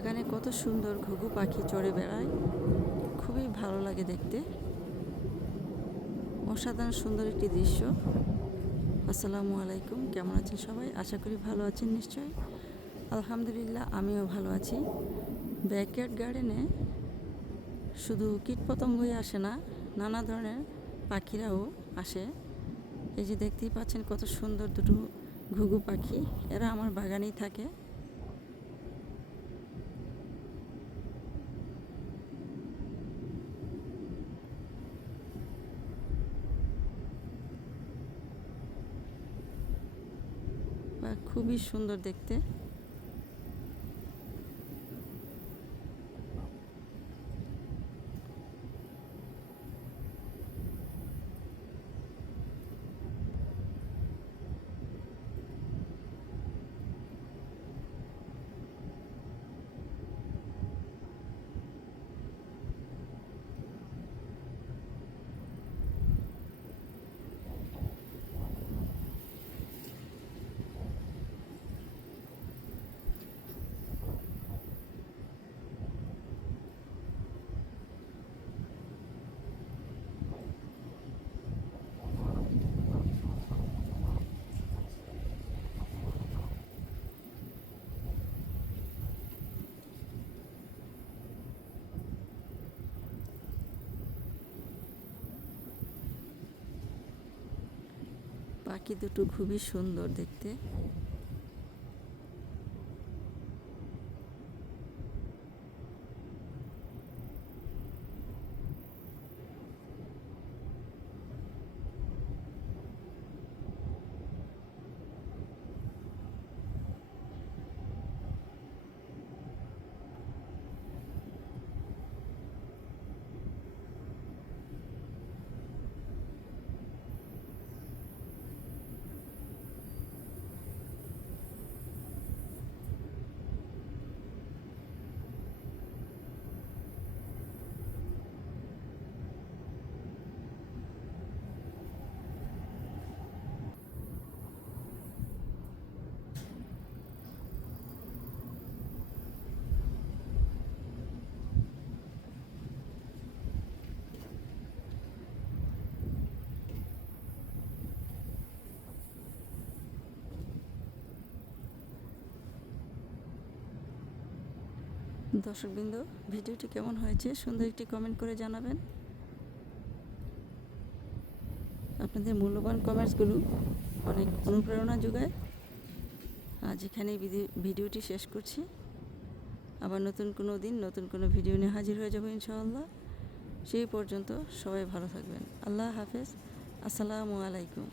বাগানে কত সুন্দর ঘুঘু পাখি চড়ে বেড়ায়, খুবই ভালো লাগে দেখতে। অসাধারণ সুন্দর একটি দৃশ্য। আসসালামু আলাইকুম, কেমন আছেন সবাই? আশা করি ভালো আছেন নিশ্চয়ই। আলহামদুলিল্লাহ, আমিও ভালো আছি। ব্যাকইয়ার্ড গার্ডেনে শুধু কীটপতঙ্গই আসে না, নানা ধরনের পাখিরাও আসে। এই যে দেখতেই পাচ্ছেন কত সুন্দর দুটো ঘুঘু পাখি, এরা আমার বাগানেই থাকে। খুবই সুন্দর দেখতে। পাখি দুটো খুবই সুন্দর দেখতে। দর্শকবৃন্দ, ভিডিওটি কেমন হয়েছে সুন্দর একটি কমেন্ট করে জানাবেন। আপনাদের মূল্যবান কমেন্টসগুলো অনেক অনুপ্রেরণা যোগায়। আজ এখানেই ভিডিওটি শেষ করছি। আবার নতুন কোনো দিন নতুন কোনো ভিডিও নিয়ে হাজির হয়ে যাব ইনশাআল্লাহ। সেই পর্যন্ত সবাই ভালো থাকবেন। আল্লাহ হাফেজ। আসসালামু আলাইকুম।